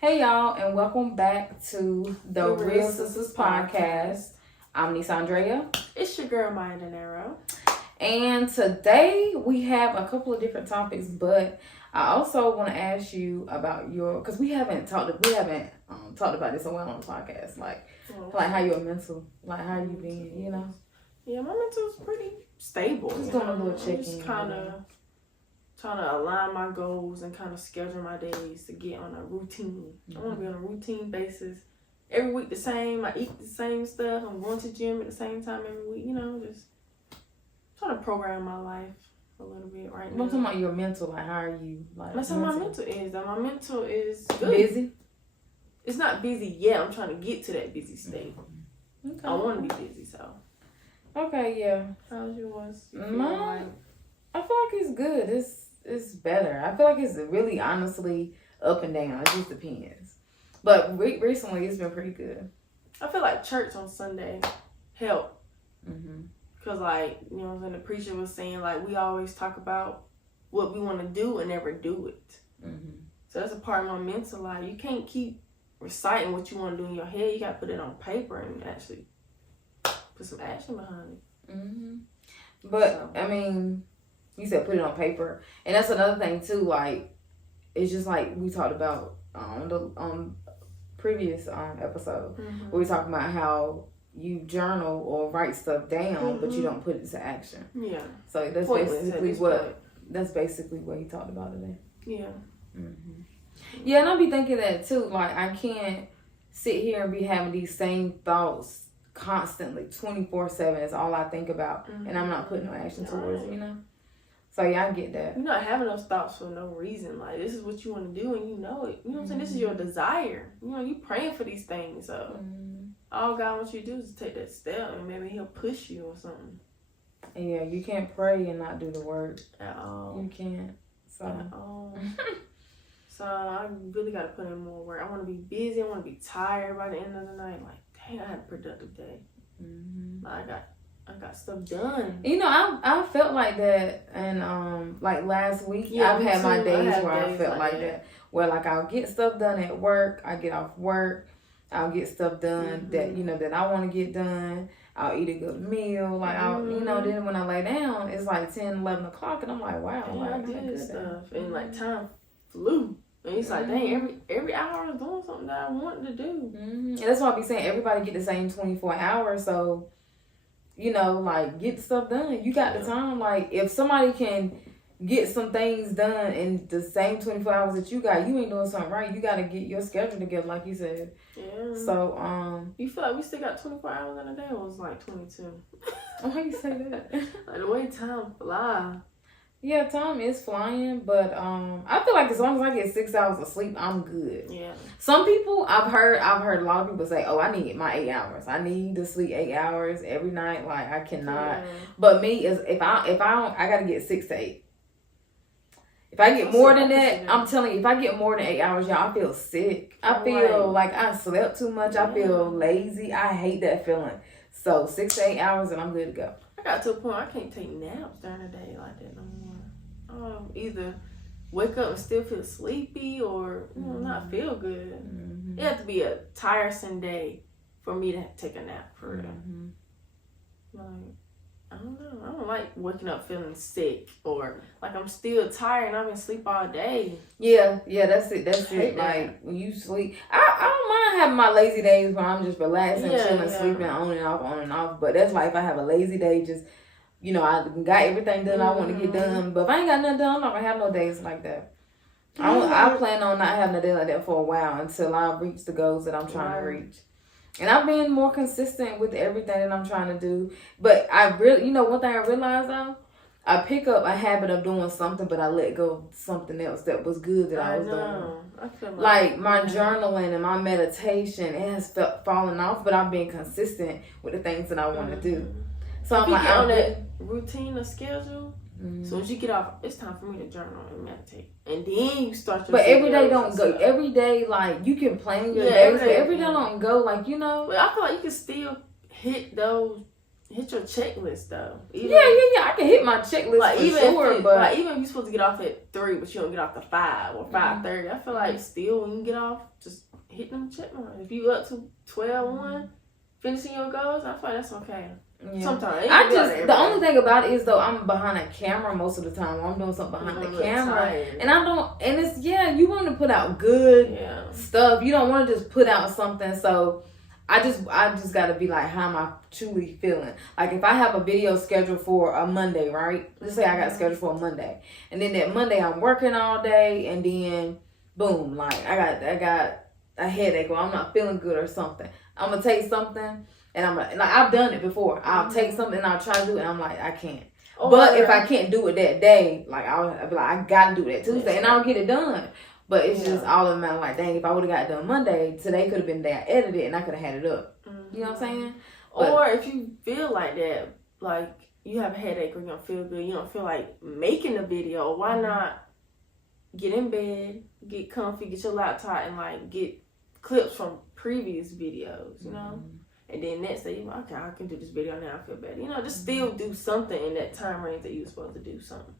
Hey y'all, and welcome back to the Real Sisters Podcast. I'm Nisandrea. It's your girl Maya De Niro. And today we have a couple of different topics, but I also want to ask you about because we haven't talked about this a while on the podcast, like how your mental, like how you been, you know? Yeah, my mental's pretty stable. Just doing a little check-in. Just kind of trying to align my goals and kind of schedule my days to get on a routine. I want to be on a routine basis. Every week the same. I eat the same stuff. I'm going to the gym at the same time every week. You know, just trying to program my life a little bit right now. I'm talking about your mental. Like, how are you? Like, that's how my mental is. That my mental is good. Busy? It's not busy yet. I'm trying to get to that busy state. Okay. I want to be busy, so. Okay, yeah. How's yours? Mine, I feel like it's good. It's better. I feel like it's really honestly up and down. It just depends. But recently, it's been pretty good. I feel like church on Sunday helped. Mm-hmm. Because, like, you know, when the preacher was saying, like, we always talk about what we want to do and never do it. Mm-hmm. So that's a part of my mental life. You can't keep reciting what you want to do in your head. You got to put it on paper and actually put some action behind it. Mm-hmm. But, so, I mean, you said put it on paper. And that's another thing, too. Like, it's just like we talked about on the previous episode. Mm-hmm. Where we talking about how you journal or write stuff down, but you don't put it into action. Yeah. So that's basically what he talked about today. Yeah. Mm-hmm. Yeah, and I'll be thinking that too. Like, I can't sit here and be having these same thoughts constantly, 24/7 is all I think about, and I'm not putting no action towards it, you know? So, yeah, I get that. You're not having those thoughts for no reason. Like, this is what you want to do, and you know it. You know what I'm saying? This is your desire. You know, you praying for these things, so all God wants you to do is take that step, and maybe He'll push you or something. Yeah, you can't pray and not do the work. At all. You can't. So. At all. So, I really got to put in more work. I want to be busy. I want to be tired by the end of the night. Like, dang, I had a productive day. Mm-hmm. Like, I got stuff done. You know, I felt like that, and like last week, I've had my days where I felt like that. Where, like, I'll get stuff done at work. I get off work. I'll get stuff done that, you know, that I want to get done. I'll eat a good meal. Like, you know, then when I lay down, it's like 10, 11 o'clock, and I'm like, wow. Yeah, like, I did stuff. And, like, time flew. And it's like, dang, every hour I was doing something that I wanted to do. Mm-hmm. And that's why I be saying everybody get the same 24 hours. So, you know, like, get stuff done. You got the time. Like, if somebody can get some things done in the same 24 hours that you got, you ain't doing something right. You got to get your schedule together, like you said. Yeah. So, you feel like we still got 24 hours in a day, or it's like 22? Why you say that? Like, the way time fly. Yeah, time is flying, but I feel like as long as I get 6 hours of sleep, I'm good. Yeah. Some people I've heard a lot of people say, "Oh, I need my 8 hours. I need to sleep 8 hours every night. Like, I cannot." Yeah. But me is if I don't, I gotta get 6 to 8. If I get more than that, I'm telling you, if I get more than 8 hours, y'all, I feel sick. I feel like I slept too much. I feel lazy. I hate that feeling. So 6 to 8 hours, and I'm good to go. I got to a point I can't take naps during the day like that no more. Either wake up and still feel sleepy, or not feel good. It has to be a tiresome day for me to take a nap for real. Like, I don't know. I don't like waking up feeling sick, or like I'm still tired and I've been asleep all day. Yeah, that's it. Like, when you sleep, I don't mind having my lazy days where I'm just relaxing, chilling, sleeping on and off. But that's like if I have a lazy day, just, you know, I got everything done I want to get done. But if I ain't got nothing done, I'm not going to have no days like that. I plan on not having a day like that for a while until I reach the goals that I'm trying to reach. And I've been more consistent with everything that I'm trying to do. But I really, you know, one thing I realized though, I pick up a habit of doing something, but I let go of something else that was good that I was doing. I feel like my journaling and my meditation, it has fallen off, but I've been consistent with the things that I want to do. So I'm like, on that routine or schedule. So as you get off, it's time for me to journal and meditate, and then you start your. But every day don't go. Every day, like, you can plan your days, but every day don't go. Like, you know. But I feel like you can still hit those hit your checklist though. Even, yeah. I can hit my checklist like, for even sure, but like even if you're supposed to get off at 3, but you don't get off to 5 or 5:30, I feel like still when you get off, just hit them check marks. If you up to 12-1, finishing your goals, I feel like that's okay. Yeah. Sometimes the only thing about it is though I'm behind a camera most of the time. I'm doing something behind the camera, and I don't. And it's you want to put out good stuff. You don't want to just put out something. So I just got to be like, how am I truly feeling? Like if I have a video scheduled for a Monday, right? Let's say I got scheduled for a Monday, and then that Monday I'm working all day, and then boom, like I got a headache or I'm not feeling good or something. I'm gonna take something. And I'm like, I've done it before. I'll take something and I'll try to do it. And I'm like, I can't. But if I can't do it that day, like I'll be like, I gotta do it that Tuesday, and I'll get it done. But it's just all of them. Like, dang, if I would have got it done Monday, today could have been the day I edited it, and I could have had it up. You know what I'm saying? Or if you feel like that, like you have a headache or you don't feel good, you don't feel like making a video, why not get in bed, get comfy, get your laptop, and like get clips from previous videos, you know? And then next day, you're like, okay, I can do this video now. I feel better. You know, just still do something in that time range that you were supposed to do something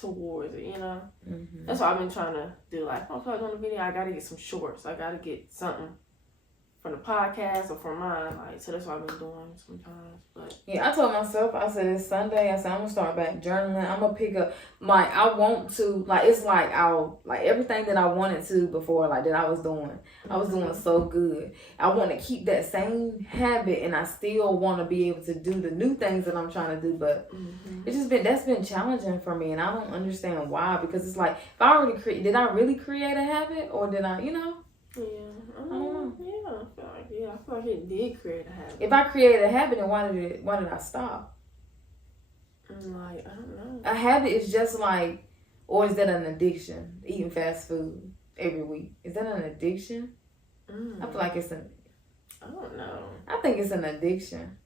towards it, you know? That's why I've been trying to do. Like, if I'm doing a video, I got to get some shorts. I got to get something from the podcast or from mine. Like, so that's what I've been doing sometimes. But yeah, I told myself, I said, it's Sunday. I said, I'm going to start back journaling. I'm going to pick up, like, I want to, like, it's like everything that I wanted to before, like, that I was doing. I was doing so good. I want to keep that same habit, and I still want to be able to do the new things that I'm trying to do, but it's just that's been challenging for me, and I don't understand why, because it's like, if I already did I really create a habit, or did I, you know? Yeah. I don't know. I feel like it did create a habit. If I created a habit, then why did I stop? Like, I don't know. A habit is just like, or is that an addiction? Eating fast food every week. Is that an addiction? I feel like I don't know. I think it's an addiction.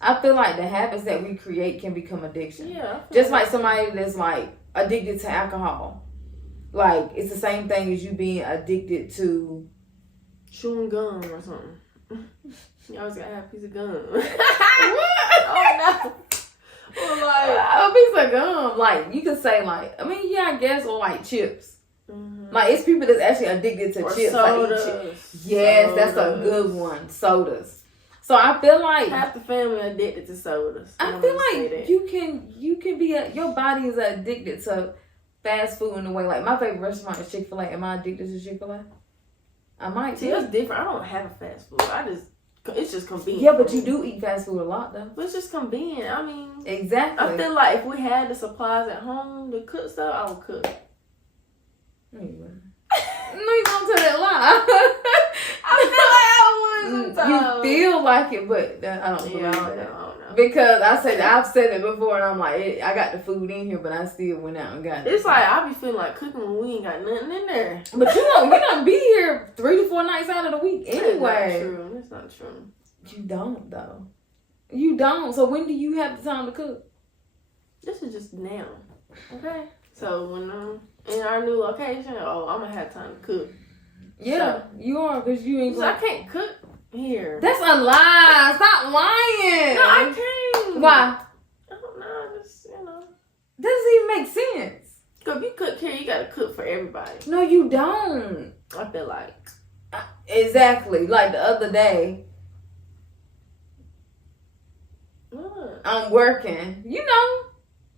I feel like the habits that we create can become addiction. Yeah. Just like somebody that's like addicted to alcohol. Like, it's the same thing as you being addicted to chewing gum or something. You always gotta have a piece of gum. What? Oh no. Or like a piece of gum. Like, you could say like, I mean, yeah, I guess, or like chips. Like, it's people that's actually addicted to or chips. Sodas. Like, yes, sodas. That's a good one. Sodas. So I feel like half the family addicted to sodas. I feel like you can be your body is addicted to fast food in a way. Like, my favorite restaurant is Chick-fil-A. Am I addicted to Chick-fil-A? I might. See, it's different. I don't have a fast food. It's just convenient. Yeah, but you do eat fast food a lot, though. But it's just convenient. I mean, exactly. I feel like if we had the supplies at home to cook stuff, I would cook. No, you don't tell that lie. I feel like I would sometimes. You feel like it, but I don't believe that. I don't know. Because I've said it before, and I'm like, I got the food in here, but I still went out and got it. It's like I be feeling like cooking when we ain't got nothing in there. But you don't be here 3 to 4 nights out of the week anyway. That's not true. You don't though. You don't. So when do you have the time to cook? This is just now. Okay. So when I'm in our new location, I'm gonna have time to cook. Yeah, so, you are, because you ain't. I can't cook here. That's a lie. Stop lying. No, I can't. Why? I don't know. Just doesn't even make sense. Cause if you cook here, you gotta cook for everybody. No, you don't. I feel like exactly. Like the other day. What? I'm working.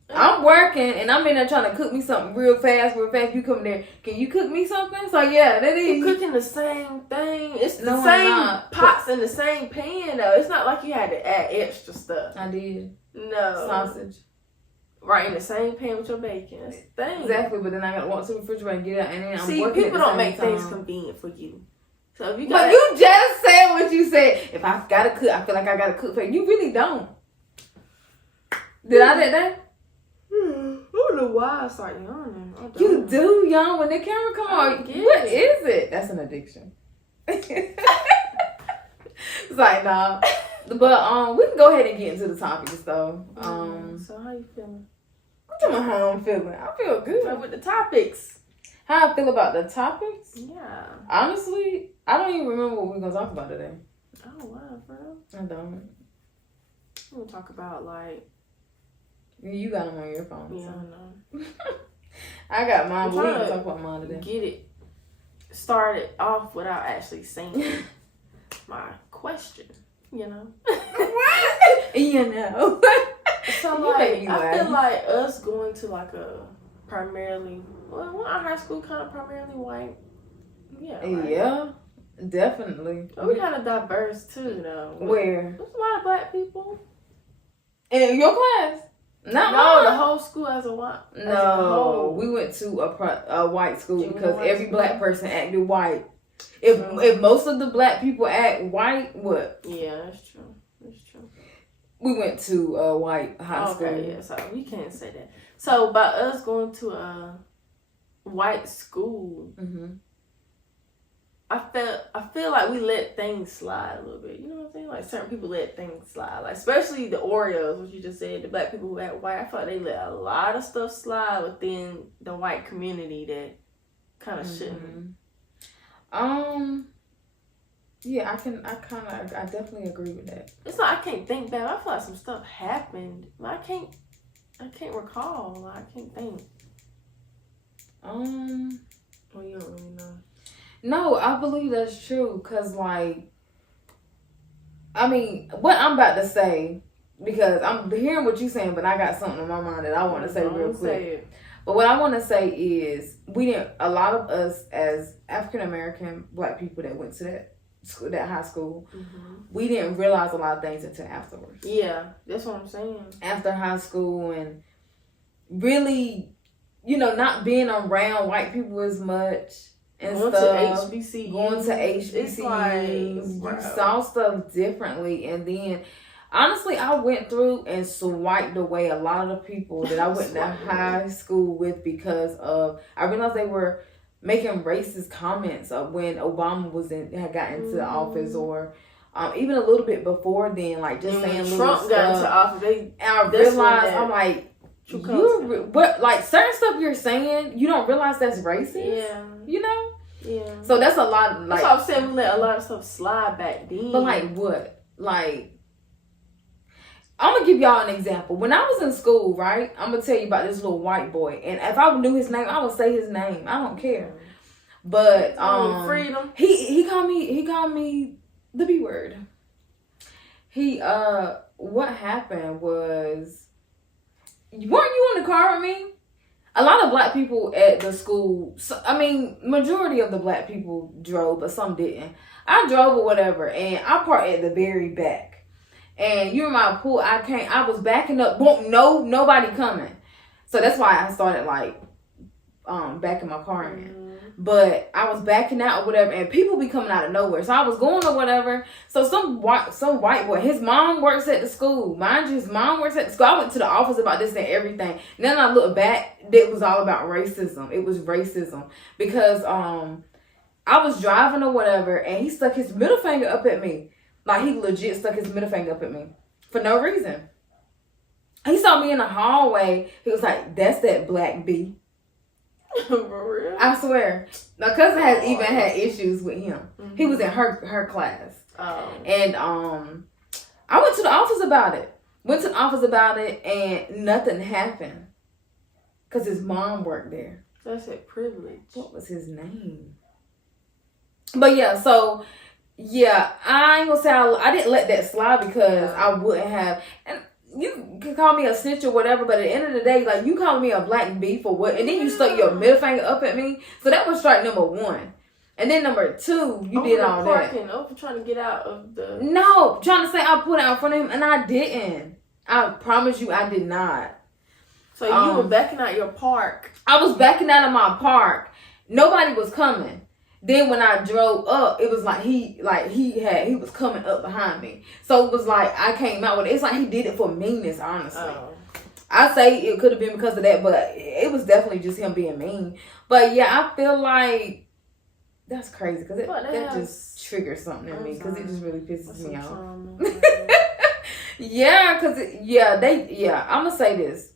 I'm working, and I'm in there trying to cook me something real fast. You come there, can you cook me something? So yeah, that is. You're cooking the same thing. It's the same pots and the same pan, though. It's not like you had to add extra stuff. I did. No. Sausage. Right, in the same pan with your bacon. That's the thing. Exactly, but then I gotta walk to the refrigerator and get it out, and then I'm See, working people don't make things convenient for you. So if you but you just said what you said. If I gotta cook, I feel like I gotta cook for you. You really don't. Did I that day? I don't know why I start yawning. You do yawn when the camera come on. What is it? That's an addiction. It's like, nah. But we can go ahead and get into the topics though. So how you feeling? I'm talking about how I'm feeling. I feel good. So with the topics. How I feel about the topics? Yeah. Honestly, I don't even remember what we're gonna talk about today. Oh wow, bro. I don't. We'll talk about like. You got them on your phone. Yeah, so. I know. I got mine, but we can talk about mine today. Get it started off without actually saying my question. You know. You know. So like, I feel like us going to like a primarily, well, our high school kind of primarily white. Yeah. Right? Yeah, definitely. But we kind of diverse too, though. Where? There's a lot of black people. In your class? Not no, mine. The whole school as a white. No, we went to a white school because every black person acted white. If most of the black people act white, what? Yeah, that's true. That's true. We went to a white high school. Okay, yeah, so we can't say that. So by us going to a white school, I feel like we let things slide a little bit. You know what I'm saying? Like certain people let things slide. Like especially the Oreos, what you just said, the black people who act white. I feel like they let a lot of stuff slide within the white community that kind of shouldn't. Yeah, I definitely agree with that. It's like I can't think back. I feel like some stuff happened. I can't recall. I can't think. Well, you don't really know. No, I believe that's true. Cause like, I mean, what I'm about to say, because I'm hearing what you're saying, but I got something in my mind that I want to say real quick. But what I want to say is, a lot of us as African American black people that went to that high school, we didn't realize a lot of things until afterwards. Yeah, that's what I'm saying. After high school and really, not being around white people as much and going stuff. To HBCUs. Going to HBCUs. You saw stuff differently. And then, honestly, I went through and swiped away a lot of the people that I went to high school with because of, I realized they were making racist comments when Obama had gotten into the office, or even a little bit before then, like just saying little Trump stuff. got into office, and I realized, I'm like, but like certain stuff you're saying, you don't realize that's racist. Yeah. You know? Yeah. So that's a lot. Like, that's what I'm saying. We let a lot of stuff slide back then. But like what? Like, I'm gonna give y'all an example. When I was in school, right? I'm gonna tell you about this little white boy, and if I knew his name, I would say his name. I don't care. But freedom. He called me the B word. What happened was, weren't you in the car with me? A lot of black people at the school, majority of the black people drove, but some didn't. I drove or whatever, and I parked at the very back. And you remember my pool, I was backing up, nobody coming. So that's why I started like backing my car in. But I was backing out or whatever, and people be coming out of nowhere. So I was going or whatever. So some white boy, his mom works at the school. Mind you, his mom works at the school. I went to the office about this and everything. And then I looked back, it was all about racism. It was racism. Because I was driving or whatever, and he stuck his middle finger up at me. Like, he legit stuck his middle finger up at me. For no reason. He saw me in the hallway. He was like, that's that black B. For real? I swear. My cousin has even had issues with him. He was in her class. And I went to the office about it. And nothing happened. Because his mom worked there. That's a privilege. What was his name? But yeah, so... yeah, I ain't gonna say I didn't let that slide because I wouldn't have. And you can call me a snitch or whatever, but at the end of the day, like, you calling me a black bee for what? And then you stuck your middle finger up at me. So that was strike number one. And then number two, you did all that. Over trying to get out of the... No, trying to say I put it out in front of him, and I didn't. I promise you I did not. So you were backing out your park. I was backing out of my park. Nobody was coming. Then when I drove up, it was like he was coming up behind me. So it was like I came out with it. It's like he did it for meanness, honestly. I say it could have been because of that, but it was definitely just him being mean. But yeah, I feel like that's crazy because that just triggers something in me because it just really pisses me off. Yeah, I'm gonna say this.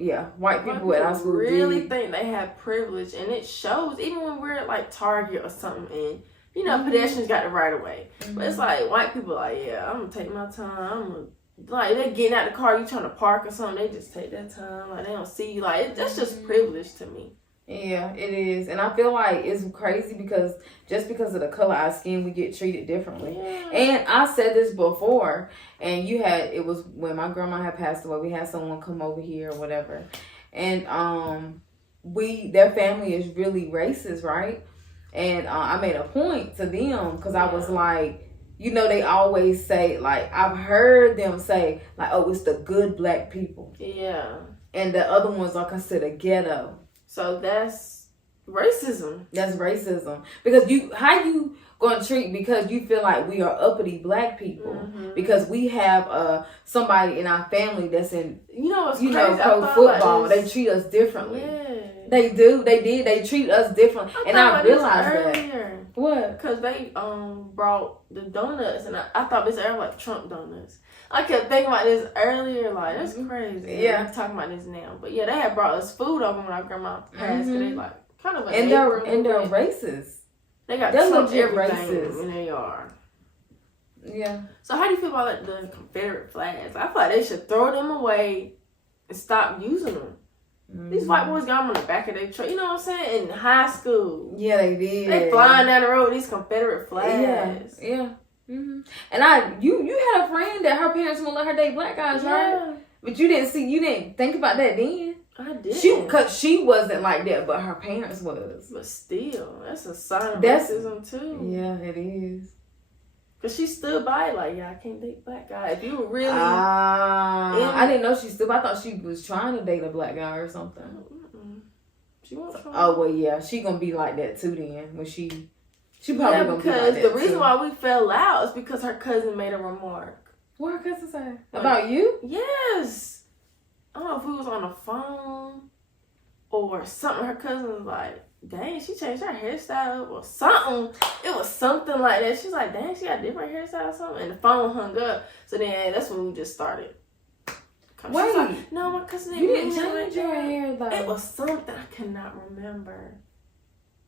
Yeah, white people at our school really think they have privilege, and it shows even when we're at like Target or something, and you know, pedestrians got the right of way. But it's like white people like, yeah, I'm gonna take my time. Like they getting out the car, you trying to park or something, they just take that time. Like they don't see you. Like that's just privilege to me. Yeah, it is. And I feel like it's crazy because just because of the color of our skin, we get treated differently. Yeah. And I said this before, and it was when my grandma had passed away, we had someone come over here or whatever. And their family is really racist, right? And I made a point to them because I was like, you know, they always say, like, I've heard them say, like, oh, it's the good black people. Yeah. And the other ones are considered ghetto. So that's racism. That's racism. Because how you gonna treat, because you feel like we are uppity black people because we have somebody in our family that's in pro football. Like they treat us differently. Yeah. They do. They treat us differently. I realized that. What? Because they brought the donuts, and I thought this era like Trump donuts. I kept thinking about this earlier, like that's crazy. Yeah, I'm talking about this now, but yeah, they had brought us food over when our grandma passed. They like kind of and they're racist. They got Trump everything racist in their yard. Yeah. So how do you feel about like the Confederate flags? I feel like they should throw them away and stop using them. These white boys got them on the back of their truck. You know what I'm saying? In high school. Yeah, they did. They flying down the road with these Confederate flags. Yeah. And you had a friend that her parents won't let her date black guys, right? But you didn't think about that then. I did. She wasn't like that, but her parents was. But still, that's a sign of racism too. Yeah, it is. Cause she stood by like, yeah, I can't date black guy. If you were really, I didn't know she stood by. I thought she was trying to date a black guy or something. She won't try. Oh well, yeah, she gonna be like that too then. When she probably gonna be like that the reason why we fell out is because her cousin made a remark. What her cousin say about you? Yes. I don't know if we was on the phone or something. Her cousin was like, dang, she changed her hairstyle up or something. It was something like that. She's like, dang, she got a different hairstyle or something. And the phone hung up. So then that's when we just started. Wait. Like, no, my cousin didn't change your hair though. It was something I cannot remember.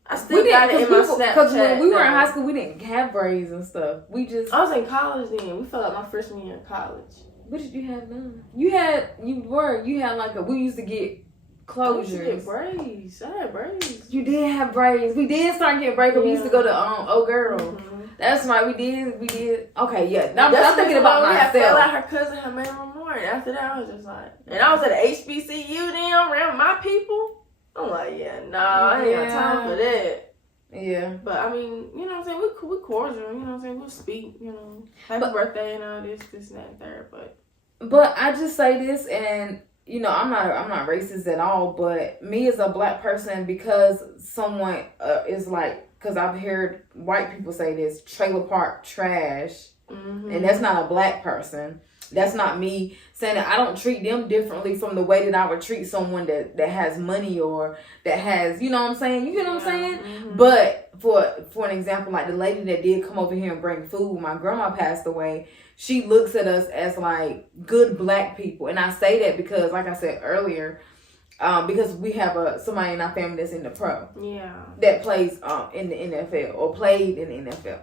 I still got it in my Snapchat. Because when we were in high school, we didn't have braids and stuff. I was in college then. We felt like my freshman year in college. What did you have done? You had like we used to get closures. I used to get braids. I had braids. You did have braids. We did start getting braids. Yeah. We used to go to Oh Girl. That's right. We did. Okay, yeah. Now I'm thinking about myself. I felt like her cousin had made my morning. After that, I was just like, and I was at the HBCU then around my people. I'm like, I ain't got time for that. Yeah. But I mean, you know what I'm saying? We cordial, you know what I'm saying? We'll speak, happy birthday and all this, and that, and third. But I just say this, and I'm not racist at all. But me as a black person, because someone is like, because I've heard white people say this, trailer park trash, and that's not a black person. That's not me saying that I don't treat them differently from the way that I would treat someone that has money or that has, you know what I'm saying? You know what I'm saying? But for an example, like the lady that did come over here and bring food when my grandma passed away, she looks at us as like good black people. And I say that because, like I said earlier, because we have somebody in our family that's in the pro. Yeah. That plays in the NFL or played in the NFL.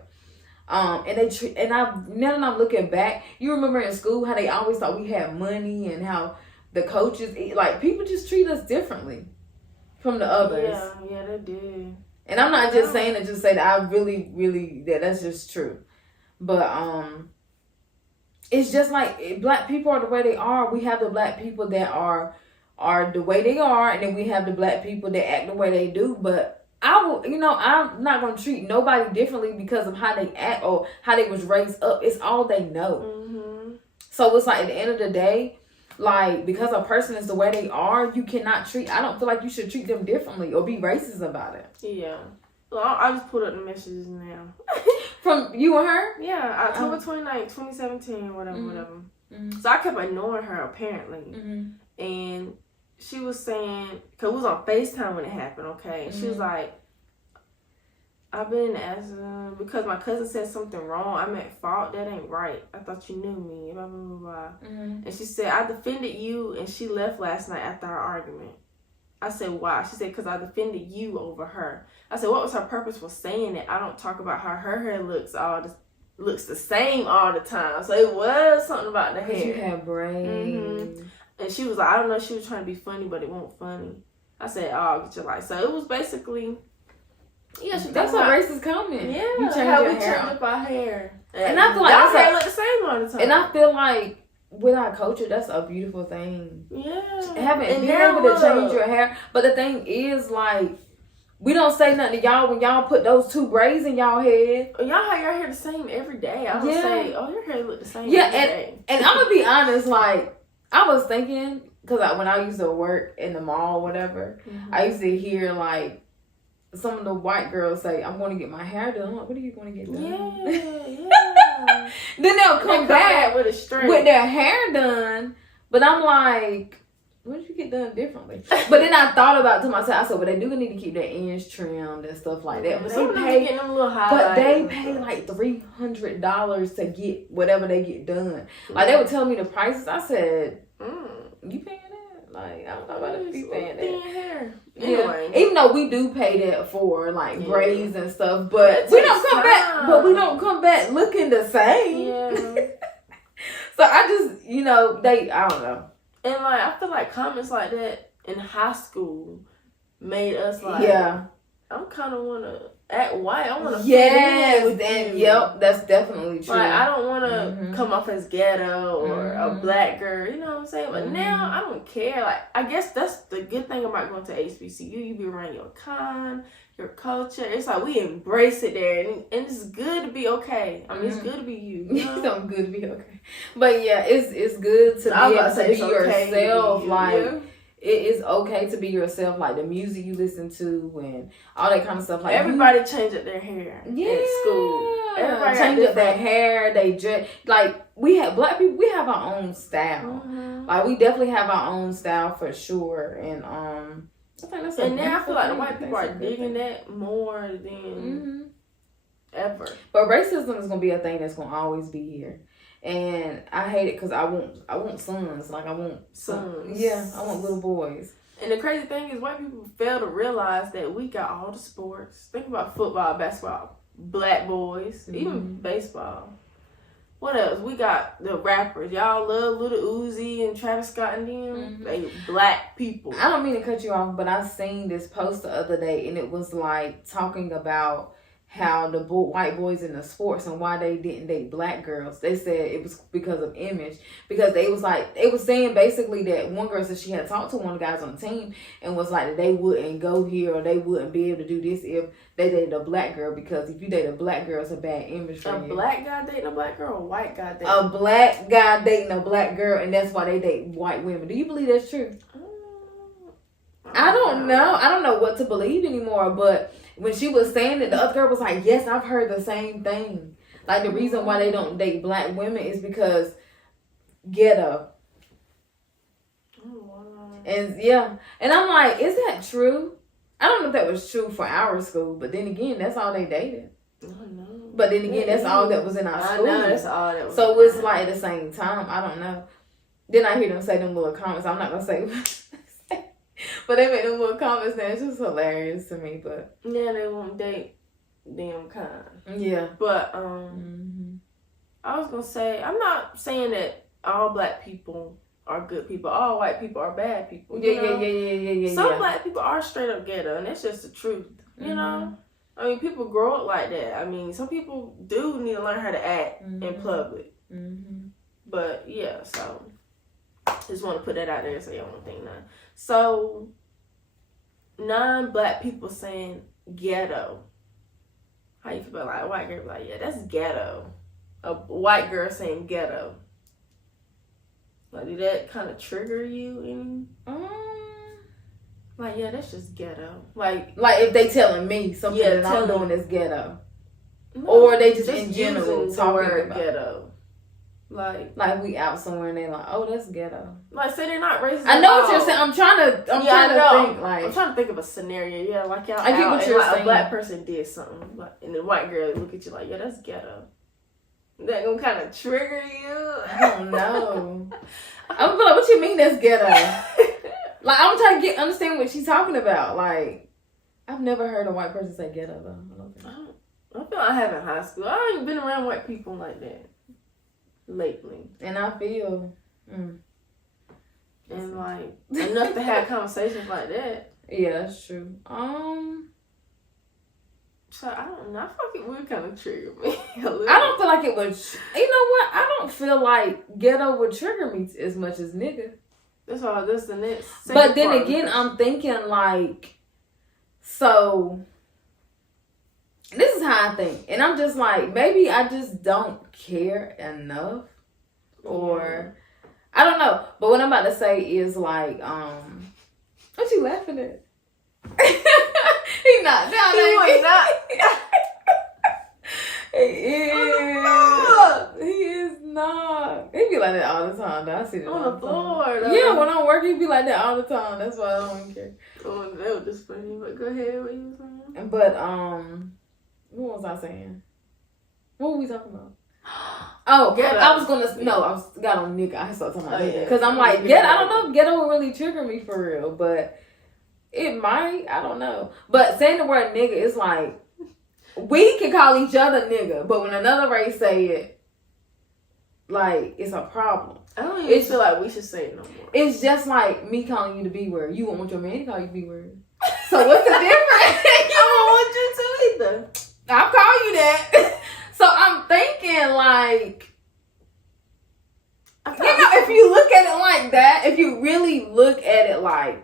Now that I'm looking back, you remember in school how they always thought we had money and how the coaches, like, people just treat us differently from the others. Yeah, they did. And I'm not just saying it just say that I really, really, that's just true. But it's just like black people are the way they are. We have the black people that are the way they are, and then we have the black people that act the way they do. But I'm not going to treat nobody differently because of how they act or how they was raised up. It's all they know. So it's like at the end of the day, like, because a person is the way they are, you cannot I don't feel like you should treat them differently or be racist about it. Yeah. Well, I just put up the messages now. From you and her? Yeah, October 29th, 2017, whatever. So I kept ignoring her, apparently. And she was saying, because we was on FaceTime when it happened, okay? And she was like, I've been asking, because my cousin said something wrong, I'm at fault, that ain't right. I thought you knew me, blah, blah, blah, blah. And she said, I defended you, and she left last night after our argument. I said, why? She said, because I defended you over her. I said, what was her purpose for saying it? I don't talk about how her hair looks the same all the time. So it was something about the hair. You have braids. Mm-hmm. And she was like, I don't know, she was trying to be funny, but it wasn't funny. I said, oh, get your life. So it was basically, yeah, that's what race is coming. Yeah, you change how we change up our hair. And I feel like our hair look the same all the time. And I feel like with our culture, that's a beautiful thing. Yeah. Being able to change your hair. But the thing is, like, we don't say nothing to y'all when y'all put those 2 braids in y'all head. Y'all have your hair the same every day. I would say, oh, your hair look the same every day. And I'm going to be honest, like, I was thinking, because when I used to work in the mall or whatever, I used to hear, like, some of the white girls say, I'm going to get my hair done. Like, what are you going to get done? Yeah. Then they'll come back with their hair done. But I'm like, what did you get done differently? But then I thought about it to myself. I said, well, they do need to keep their ends trimmed and stuff like that. But they pay like $300 to get whatever they get done. Like, they would tell me the prices. I said, you paying that? Like, I don't know about you paying that. Hair. Anyway. Even though we do pay that for like braids and stuff, but we don't come back. But we don't come back looking the same. Yeah. So I just, I don't know. And like, I feel like comments like that in high school made us like, I'm kind of want to act white. I want to fit in. Yep, that's definitely true. Like, I don't want to come off as ghetto or a black girl, you know what I'm saying? But now I don't care. Like, I guess that's the good thing about going to HBCU. You be around your kind, your culture. It's like we embrace it there, and it's good to be okay. I mean, it's good to be you. It's good to be okay. But yeah, it's good to be able to be yourself. Like. It is okay to be yourself, like the music you listen to and all that kind of stuff. Like everybody change up their hair at school. Everybody change up their hair, they dress. Like black people, we have our own style. Like we definitely have our own style for sure. And I think that's now I feel like the white people are digging that more than ever. But racism is gonna be a thing that's gonna always be here. And I hate it because I want sons. Like, I want sons. Yeah, I want little boys. And the crazy thing is white people fail to realize that we got all the sports. Think about football, basketball, black boys, even baseball. What else? We got the rappers. Y'all love Lil Uzi and Travis Scott and them. They black people. I don't mean to cut you off, but I seen this post the other day, and it was like talking about how the white boys in the sports and why they didn't date black girls. They said it was because of image. Because they was saying basically that one girl said she had talked to one of the guys on the team and was like that they wouldn't go here or they wouldn't be able to do this if they dated a black girl, because if you date a black girl, it's a bad image for you. A black guy dating a black girl or a white guy dating a black guy dating a black girl, and that's why they date white women. Do you believe that's true? I don't know. I don't know what to believe anymore, but when she was saying it, the other girl was like, yes, I've heard the same thing. Like, the reason why they don't date black women is because ghetto. And and I'm like, is that true? I don't know if that was true for our school, but then again, that's all they dated. But then again, that's all that was in our school. I know, that's all that was. So it's like at the same time, I don't know. Then I hear them say them little comments. I'm not gonna say. But they made them little comments there. It's just hilarious to me. But yeah, they won't date them kind. Yeah. But I was gonna say, I'm not saying that all black people are good people. All white people are bad people. Yeah. Some black people are straight up ghetto, and that's just the truth. You know? I mean, people grow up like that. I mean, some people do need to learn how to act in public. But yeah, so just want to put that out there so y'all won't think nothing. So, non-black people saying ghetto. How you feel about like a white girl? Like, yeah, that's ghetto. A white girl saying ghetto. Like, did that kind of trigger you? Like, yeah, that's just ghetto. Like if they telling me something that I'm doing is ghetto. No, or they just in general talking about ghetto. Like we out somewhere and they like, oh, that's ghetto. Like, say they're not racist. I know what you're saying. I'm trying to think. I'm trying to think of a scenario. Yeah, like y'all. I get what you're saying. A black person did something, and the white girl look at you like, yeah, that's ghetto. That gonna kind of trigger you? I don't know. I'm like, what you mean that's ghetto? Like, I'm trying to understand what she's talking about. Like, I've never heard a white person say ghetto, though. I feel like I have in high school. I ain't been around white people like that lately. And I feel... And, like, enough to have conversations like that. Yeah, that's true. So, I don't know. I feel like it would kind of trigger me a little. I don't feel like it would... You know what? I don't feel like ghetto would trigger me as much as nigga. That's the next. But then again, I'm thinking, like... So... This is how I think. And I'm just like, maybe I just don't care enough. Or... I don't know. But what I'm about to say is like, what you laughing at? He not down there. He was not. He is not. He be like that all the time. Though. I see it on the floor. Though. Yeah, when I'm working, he be like that all the time. That's why I don't care. Oh, that was just funny. But go ahead, what you saying? But what was I saying? What were we talking about? Oh, ghetto. I was got on nigga. I started talking about nigga because I'm like, ghetto. I don't know if ghetto would really trigger me for real, but it might. I don't know. But saying the word nigga is like, we can call each other nigga, but when another race say it, like, it's a problem. I don't even feel like we should say it no more. It's just like me calling you the B word. You won't want your man to call you the B word. So what's the difference? I don't want you to either. I'll call you that. So I'm thinking, like, if you look at it like that, if you really look at it like,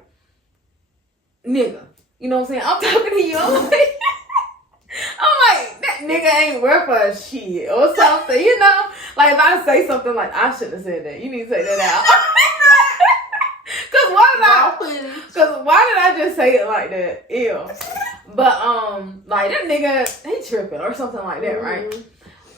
nigga, you know what I'm saying? I'm talking to you. I'm like, that nigga ain't worth a shit or something, you know? Like, if I say something like, I shouldn't have said that. You need to say that out. Because why did I just say it like that? Ew. But, like, that nigga, he tripping or something like that, right?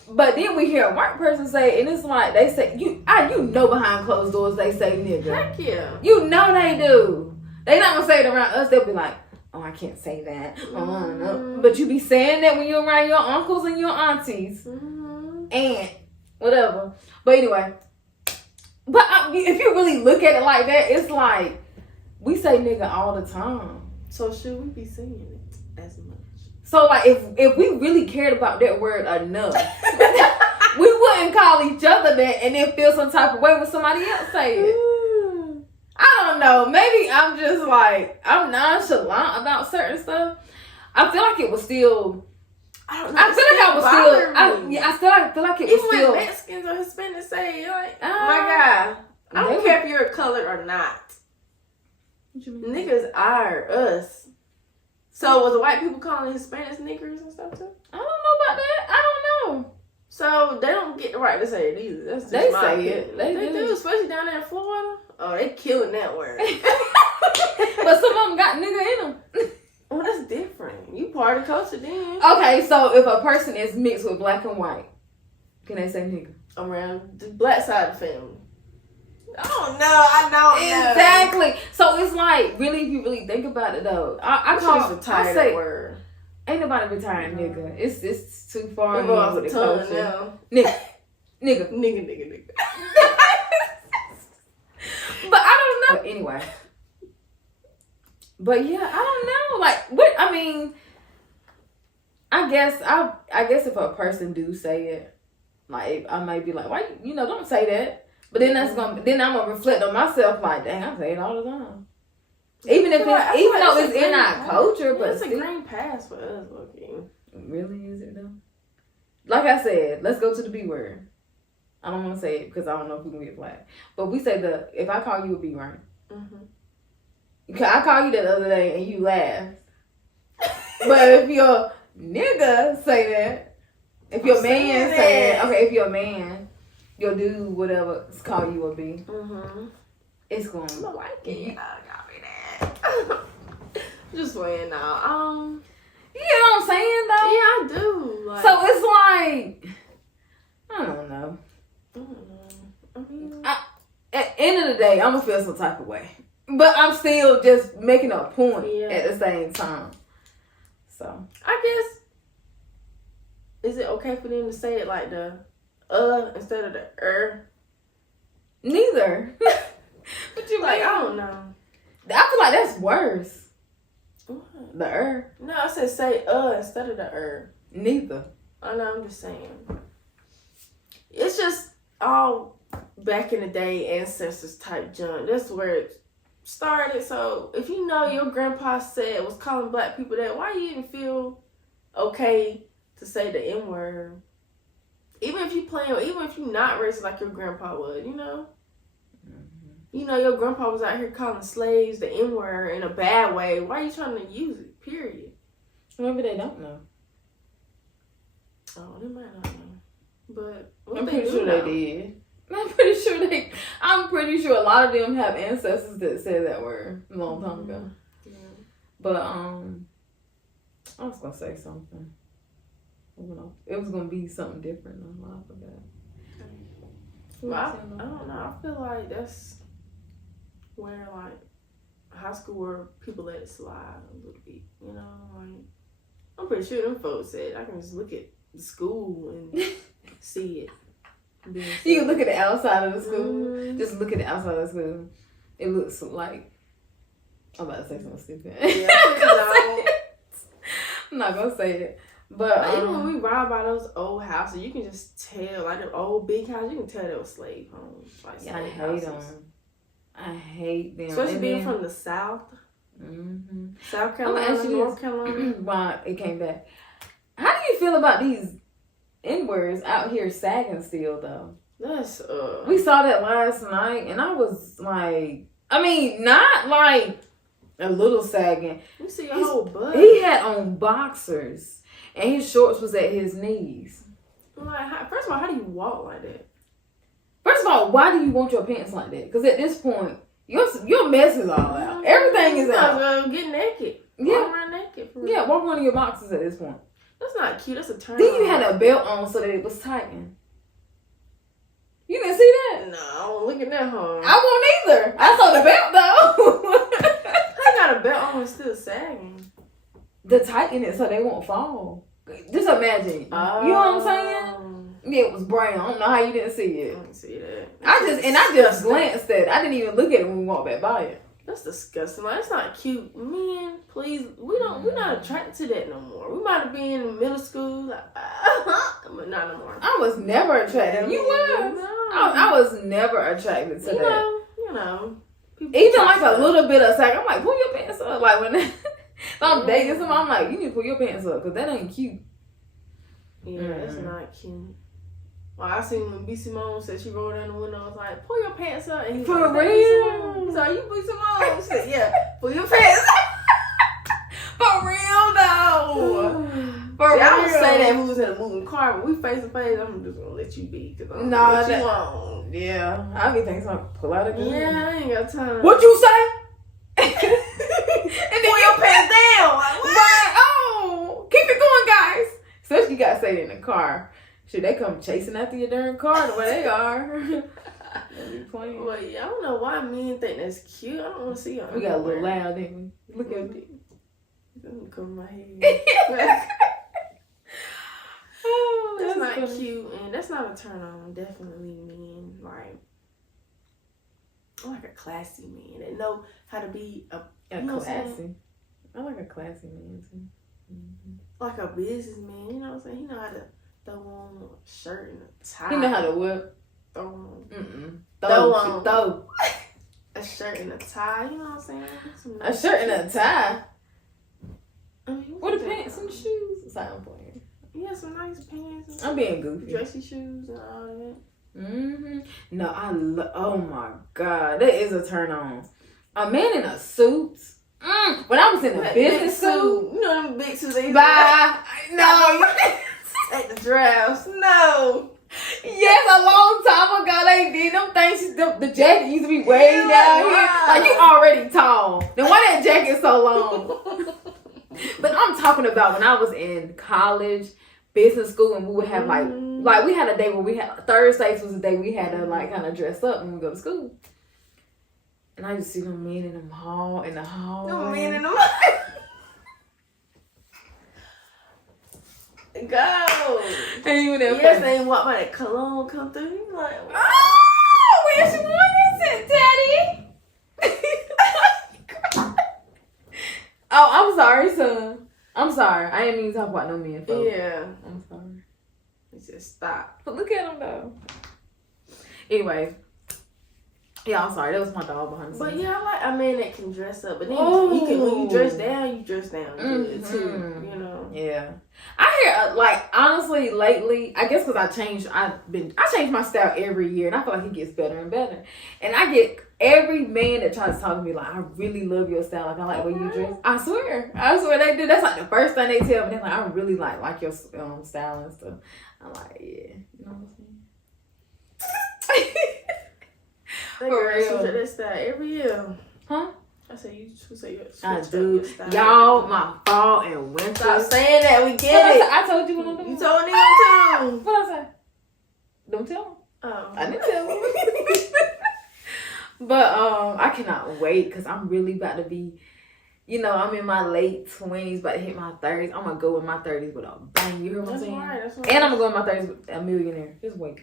But then we hear a white person say, and it's like, they say, you know behind closed doors they say nigga. Heck yeah. You know they do. They not gonna say it around us. They'll be like, oh, I can't say that. No. But you be saying that when you're around your uncles and your aunties. And whatever. But anyway. But if you really look at it like that, it's like, we say nigga all the time. So should we be saying it as much? So, like, if we really cared about that word enough, we wouldn't call each other that and then feel some type of way when somebody else say it. I don't know. Maybe I'm just, like, I'm nonchalant about certain stuff. I feel like it was still... I don't know. I feel like I was still... I feel like it was still... Even when Mexicans or Hispanics say, like, my God, I don't care if you're colored or not. What you mean? Niggas are us. So, was the white people calling Hispanics niggers and stuff too? I don't know about that. I don't know. So, they don't get the right to say it either. That's just they my say opinion. it. They do. Especially down there in Florida. Oh, they killing that word. But some of them got nigga in them. Well, that's different. You part of the culture then. Okay, so if a person is mixed with black and white, can they say nigga? Around the black side of the family. Oh no, I don't know. Exactly. So it's like, really, if you really think about it though, I say that word. Ain't nobody retiring nigga. It's too far in with the culture. Now. Nigga. But I don't know. But anyway. But yeah, I don't know. Like, what? I mean, I guess if a person do say it, like, I might be like, why? Don't say that. But then I'm gonna reflect on myself like, dang, I say it all the time. Even though it's in our culture, but it's a green pass for us, okay. Really, is it though? Like I said, let's go to the B word. I don't want to say it because I don't know if we can get flagged. But we say if I call you a B, right? I called you that the other day and you laughed. But if your nigga say that, if your man say it, okay, if your man, your dude, whatever, call you a B, it's going to like it. Got me that. Just weighing out. You know what I'm saying, though? Yeah, I do. Like, so it's like, I don't know. I mean, at the end of the day, I'm going to feel some type of way. But I'm still just making a point at the same time. So, I guess, is it okay for them to say it like the instead of the Neither. But you like, I don't know. I feel like that's worse. What? The No, I said say instead of the Neither. I know, I'm just saying. It's just all back in the day ancestors type junk. That's where it started. So if you know your grandpa said was calling black people that, why you even feel okay to say the N word? Even if you even if you not racist like your grandpa would, you know? You know your grandpa was out here calling slaves the N word in a bad way. Why are you trying to use it? Period. Maybe they don't know. Oh, they might not know. But I'm pretty sure they did. I'm pretty sure a lot of them have ancestors that said that word a long time ago. Yeah. But I was gonna say something. It was gonna be something different. I forgot. Well, I don't know. I feel like that's where like high school where people let it slide a little bit. You know, like I'm pretty sure them folks said I can just look at the school and see it. You can look at the outside of the school. Mm-hmm. Just look at the outside of the school. It looks like I'm about to say something stupid. Yeah, I'm not gonna say it. But even when we ride by those old houses, you can just tell, like the old big houses, you can tell they were slave homes. Like yeah, I hate them. I hate them. Especially being from the South. Mm-hmm. South Carolina, North Carolina. Why it came back. How do you feel about these N-words out here sagging still, though? That's, We saw that last night, and I was like, I mean, not like a little sagging. You see your whole butt. He had on boxers, and his shorts was at his knees. Like, first of all, how do you walk like that? First of all, why do you want your pants like that? Because at this point, your mess is all out. Mm-hmm. Everything is out. Get naked. Yeah. Walk around naked. Yeah, walk around in your boxers at this point. That's not cute. That's a turn. Then you had a belt on so that it was tightened. You didn't see that? No, I won't look at that, huh? I won't either. I saw the belt though. I got a belt on and still sagging. To tighten it so they won't fall. Just imagine. You know what I'm saying? Yeah, it was brown. I don't know how you didn't see it. I didn't see that. I just glanced at it. I didn't even look at it when we walked back by it. That's disgusting. Like, that's not cute. Man, please, we're not attracted to that no more. We might have been in middle school, like, but not no more. I was never attracted. You were? No. I was never attracted to that. You know. Even like a little bit of sag, I'm like, pull your pants up. Like when if I'm dating someone, I'm like, you need to pull your pants up because that ain't cute. Yeah, that's not cute. Well, I seen when B. Simone said she rolled down the window, I was like, pull your pants up. And he For like, real? So you B. Simone? She said, yeah, pull your pants up. For real though. For See, real. I would say that if we was in a moving car, but we face to face, I'm just gonna let you be. Cause I'm Nah, what you want. Yeah. I be thinking something, pull out a gun. Yeah, I ain't got time. What you say? And then Pull your pants down. Like, what? Right. Oh, keep it going, guys. Especially you gotta say it in the car. Should they come chasing after your darn car the way they are? Well, yeah, I don't know why men think that's cute. I don't want to see y'all. We got a little loud, didn't we? Look at it. Let me cover my head. Oh, That's not funny. cute, and that's not a turn on. Definitely men. Like, I like a classy man that know how to be a classy. I like a classy man too. Mm-hmm. Like a businessman. You know what I'm saying? He know how to throw on a shirt and a tie. He know how to whip. Throw on. Throw a shirt and a tie. You know what I'm saying? a shirt and a tie. I mean, What the pants and shoes? Sorry, I'm playing. Yeah, some nice pants. I'm being goofy. Dressy shoes and all that. Mm-hmm. No, oh my God, that is a turn on. A man in a suit. When I was in a business suit. You know them big suits. Bye. No. At the drafts. No. Yes, a long time ago they did them things. The jacket used to be way down here. Like you already tall. Then why that jacket so long? But I'm talking about when I was in college, business school, and we would have like we had a day where we had Thursdays was the day we had to like kind of dress up when we go to school. And I just see them men in the hall. Them men in the Go. Yes, they ain't walk by that cologne come through. You like, oh, which one is it, Daddy? son. I'm sorry. I ain't mean to talk about no men, folks. Yeah. I'm sorry. It's just stop. But look at him, though. Anyway. Yeah, I'm sorry. That was my dog behind the scenes. But yeah, I like a man that can dress up. But then when you dress down good too. You know. Yeah. I hear honestly lately, I guess because I changed my style every year, and I feel like it gets better and better. And I get every man that tries to talk to me like, I really love your style. Like I like the way you dress. I swear they do. That's like the first thing they tell me. They're like, I really like your style and stuff. I'm like, yeah, you know what I'm saying. They switch that style every year. Huh? I said you switch I up do. your style. Y'all, my fall and winter. Stop saying that. We get it. I told you what I'm doing. You told them too. What I say? Don't tell them. Oh. I didn't tell them. But I cannot wait because I'm really about to be, I'm in my late 20s, about to hit my 30s. I'm going to go in my 30s with a bang. You hear what I'm saying? Right, that's right. And I'm going to go in my 30s with a millionaire. Just wait.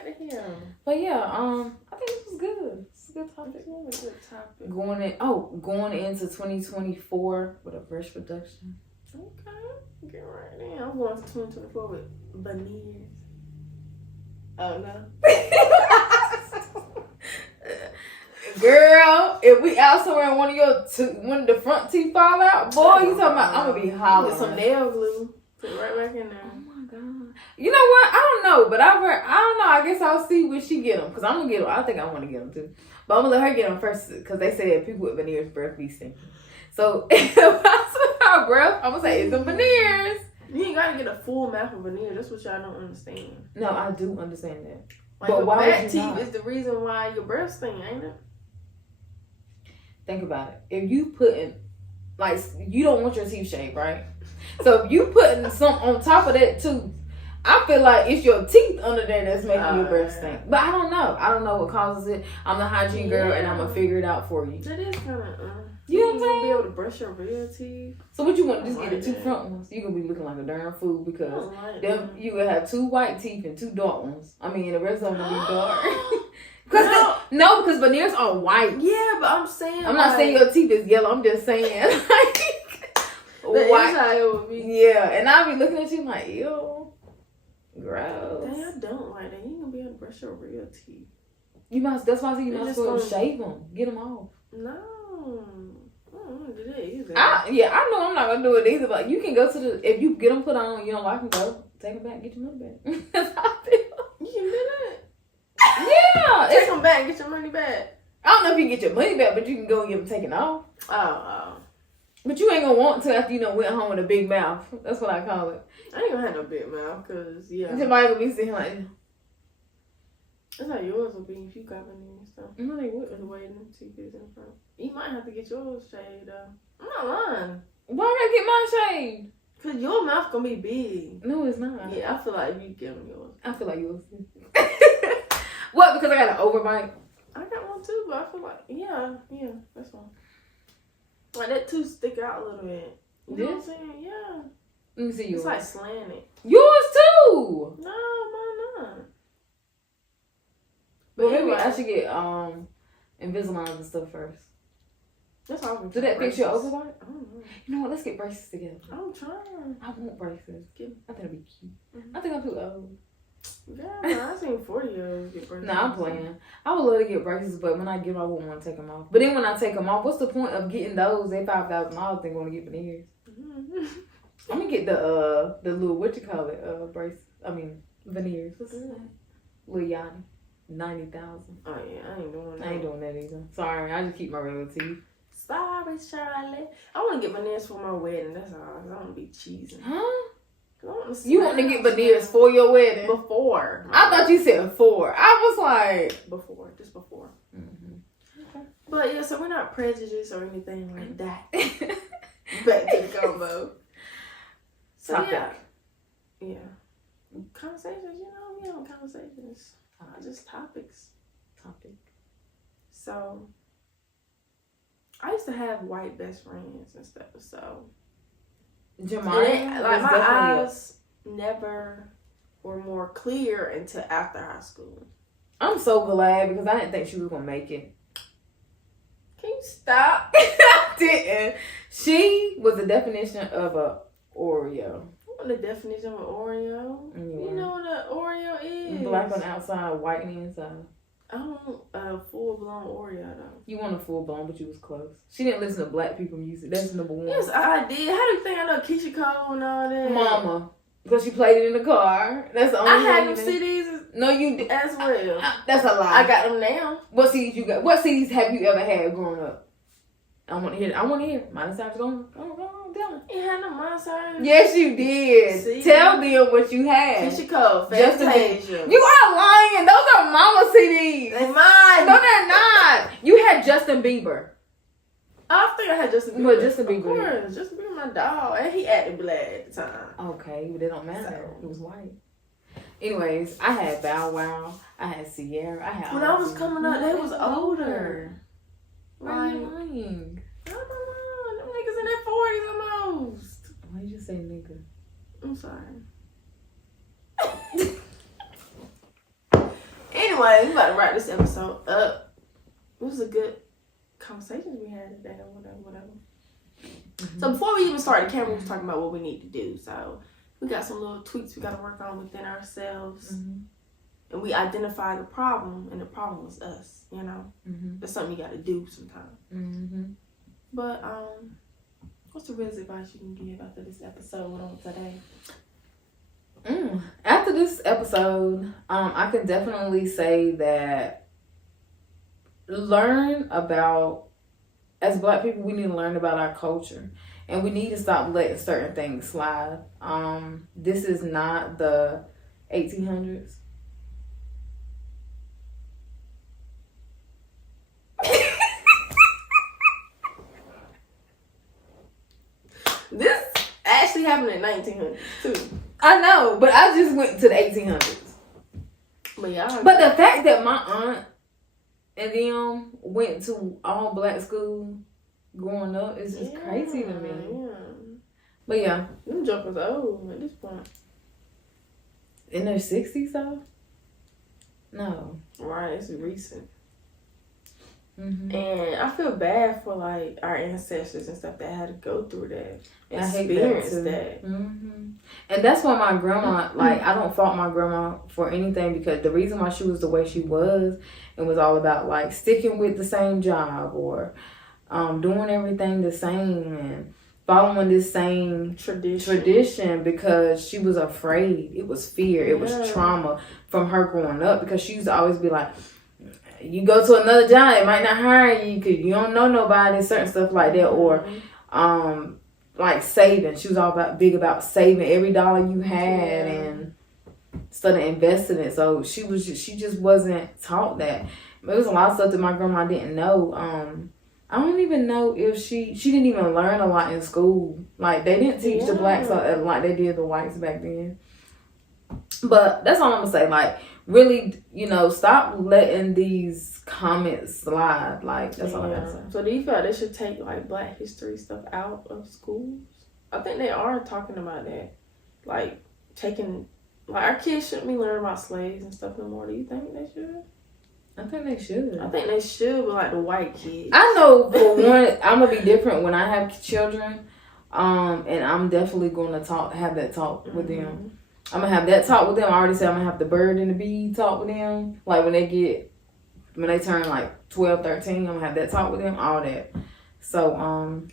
To hear. But yeah, I think this was good. It's a good topic. It's really a good topic. Going into 2024 with a fresh production. Okay, get right in. I'm going to 2024 with veneers. Oh no. Girl, if we out somewhere and one of the front teeth fall out, boy, you talking about I'm gonna be hollering. Get some nail glue. Put it right back in there. Oh my god. You know what? I don't know, but I don't know. I guess I'll see when she get them because I'm gonna get them. I think I want to get them too, but I'm gonna let her get them first because they say that people with veneers breath be stinking. So if I smell her breath, I'm gonna say it's the veneers. You ain't gotta get a full mouth of veneers. That's what y'all don't understand. No, I do understand that. Like but why back teeth is the reason why your breath stink, ain't it? Think about it. If you putting you don't want your teeth shaved, right? So if you putting some on top of that too, I feel like it's your teeth under there that's making your breath stink. But I don't know. I don't know what causes it. I'm the hygiene girl, and I'm gonna figure it out for you. That is kind of. You know what I'm saying? Be able to brush your real teeth. So what you want? Just get the two front ones. You gonna be looking like a darn fool because you gonna have 2 white teeth and 2 dark ones. I mean, the rest of them gonna be dark. Because veneers are white. Yeah, but I'm saying I'm not saying your teeth is yellow. I'm just saying white. How it would be. Yeah, and I'll be looking at you like, ew, gross. Dang, I don't like that. You ain't gonna be able to brush your real teeth. That's why I say you must go shave them, get them off. No, I don't want to do that either. I know I'm not gonna do it either. But you can go to if you get them put on, you don't like them, go take them back, get your money back. That's how I feel. You can do that. Yeah, take them back, get your money back. I don't know if you can get your money back, but you can go and get them taken off. Oh. But you ain't gonna want to after you went home with a big mouth. That's what I call it. I ain't gonna have no big mouth, cause somebody gonna be sitting like. That's how yours will be if you got veneers and stuff. No, they wouldn't. The way them teeth is in front. You might have to get yours shaved though. I'm not lying. Why I gotta get mine shaved? Cause your mouth gonna be big. No, it's not. Yeah, I feel like if you get them yours. I feel like yours. What? Because I got an overbite? I got one too, but I feel like yeah, that's fine. Like that tooth stick out a little bit. You know what I'm saying? Yeah. Let me see yours. It's like slanted. Yours too. No, mine not. But maybe I should get Invisalign and stuff first. That's all. Do that fix your overbite? I don't know. You know what? Let's get braces together. I'm trying. I want braces. I think it'll be cute. Mm-hmm. I think I'm too old. Yeah, I seen 40-year-olds get braces. Nah, I'm playing. I would love to get braces, but when I get them, I wouldn't want to take them off. But then when I take them off, what's the point of getting those? They $5,000. They're going to get veneers. Mm-hmm. I'm gonna get the little brace. I mean veneers. What's that? Lil Yachty, 90,000. Oh yeah, I ain't doing that. I ain't doing that either. Sorry, I just keep my regular teeth. Sorry, Charlie. I want to get veneers for my wedding. That's all. I want to be cheesing. Huh? You want to get veneers for your wedding? Before. I thought you said for. I was like before, just before. Mm-hmm. Okay. But yeah, so we're not prejudiced or anything like that. Back to the combo. So topic. Yeah. Conversations, we have conversations. Just topics. So, I used to have white best friends and stuff, so. Jamar, like my eyes never were more clear until after high school. I'm so glad because I didn't think she was going to make it. Can you stop? didn't. She was the definition of a Oreo. What the definition of an Oreo? Yeah. You know what an Oreo is? Black on the outside, white on the inside. I don't want a full-blown Oreo, though. You want a full-blown, but you was close. She didn't listen to black people music. That's number one. Yes, I did. How do you think I know Keisha Cole and all that? Mama. Because she played it in the car. That's the only I had them CDs. No, you did. As well. That's a lie. I got them now. What CDs you got? What CDs have you ever had growing up? I want to hear. I want to hear. My side's going. Go, tell me. You had no my side. Yes, you did. See? Tell them what you had. Keisha Cole, Fantasia. You are lying. Those are mama CDs. They mine. No, they're not. You had Justin Bieber. I think I had Justin Bieber. But Justin Bieber. Of course, Justin Bieber, my dog, and he acted black at the time. Okay, but it don't matter. It was white. Anyways, I had Bow Wow. I had Sierra. I had. When I was coming up, they was older. Why are you lying? I don't know. Them niggas in their 40s almost. Why did you say nigga? I'm sorry. Anyway, we about to wrap this episode up. It was a good conversation we had today or whatever. Mm-hmm. So before we even started the camera, we was talking about what we need to do. So we got some little tweaks we got to work on within ourselves. Mm-hmm. And we identified the problem, and the problem was us, you know? Mm-hmm. That's something you got to do sometimes. Mm-hmm. But what's the real advice you can give after this episode on today? After this episode, I can definitely say that learn about, as black people, we need to learn about our culture. And we need to stop letting certain things slide. This is not the 1800s. This actually happened in 1900 too. I know, but I just went to the 1800s. But yeah. But the fact that my aunt and them went to all black school growing up is just crazy to me. Yeah. But yeah, them jokers old at this point. In their 60s though? No. Right, it's recent. Mm-hmm. And I feel bad for like our ancestors and stuff that had to go through that, experience that. Mm-hmm. And that's why my grandma, like, I don't fault my grandma for anything, because the reason why she was the way she was, it was all about like sticking with the same job or doing everything the same and following this same tradition because she was afraid. It was fear. It was trauma from her growing up, because she used to always be like, you go to another job, it might not hire you because you don't know nobody, certain stuff like that. Or like saving. She was all big about saving every dollar you had and started investing it. So she just wasn't taught that. There was a lot of stuff that my grandma didn't know. I don't even know if she didn't even learn a lot in school. Like, they didn't teach the blacks like they did the whites back then. But that's all I'm gonna say. Like, really, stop letting these comments slide. Like, that's all I gotta say. So do you feel like they should take like Black history stuff out of schools? I think they are talking about that. Like, taking, like, our kids shouldn't be learning about slaves and stuff no more. Do you think they should? I think they should. I think they should, but like the white kids. I know for one, I'm gonna be different when I have children. And I'm definitely gonna have that talk with them. I'm gonna have that talk with them. I already said I'm gonna have the bird and the bee talk with them. Like when they turn like 12, 13, I'm gonna have that talk with them, all that. So,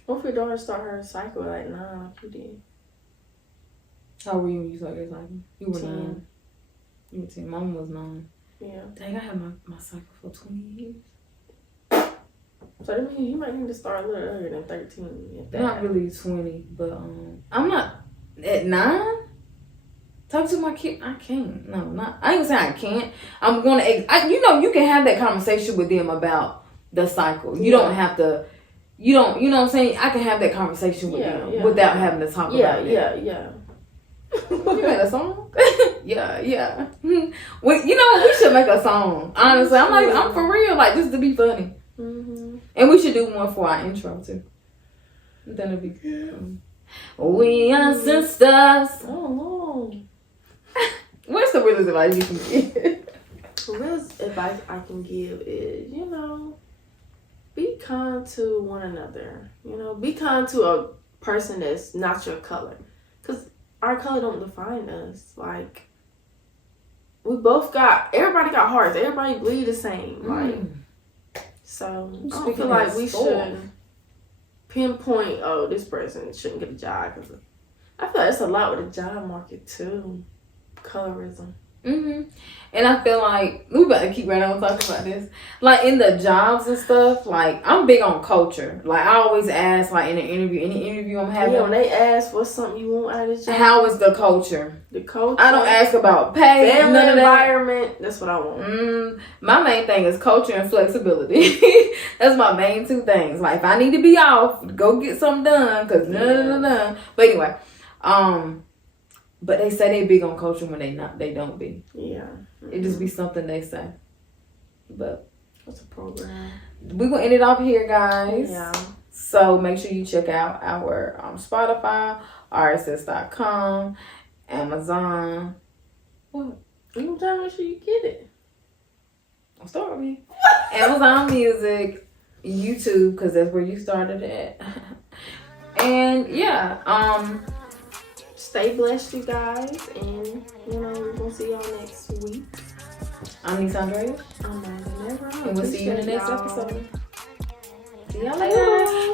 what if your daughter start her cycle at like 9 like you did? How were you when you started your cycle? You were 10. 9. You were 10. Mama was 9. Yeah. Dang, I had my cycle for 20 years. So that means you might need to start a little earlier than 13. Not really 20, but I'm not at 9. Talk to my kid. I can't. No, not. I ain't gonna say I can't. I'm gonna. You can have that conversation with them about the cycle. You don't have to. You know what I'm saying? I can have that conversation with them without having to talk about it. Yeah. You made a song? Yeah. We should make a song. Honestly, I'm for real. Like, just to be funny. Mm-hmm. And we should do one for our intro too. That'll be good. We are sisters. Oh. What's the realest advice you can give? The realest advice I can give is, be kind to one another. You know, be kind to a person that's not your color. Because our color don't define us. Like, everybody got hearts. Everybody bleed the same. Like, so I don't feel like we should pinpoint, oh, this person shouldn't get a job. Cause I feel like it's a lot with the job market too. Colorism. And I feel like we better keep right on talking about this. Like in the jobs and stuff, like I'm big on culture. Like I always ask, like in an interview, any interview I'm having, when they ask what's something you want out of the job, how is the culture? The culture. I don't ask about pay, family, none of that. Environment. That's what I want. My main thing is culture and flexibility. That's my main two things. Like if I need to be off, go get something done. Cause But anyway, but they say they big on culture when they don't be. Yeah. It just be something they say. But what's a program? We're gonna end it off here, guys. Yeah. So make sure you check out our Spotify, RSS.com, Amazon. What? You trying to make sure you get it. Don't start with me. Amazon Music, YouTube, because that's where you started at. And yeah, stay blessed, you guys, and we're gonna see y'all next week. I'm Nisandrea. I'm Amanda. And we'll see you in the next episode. See y'all later.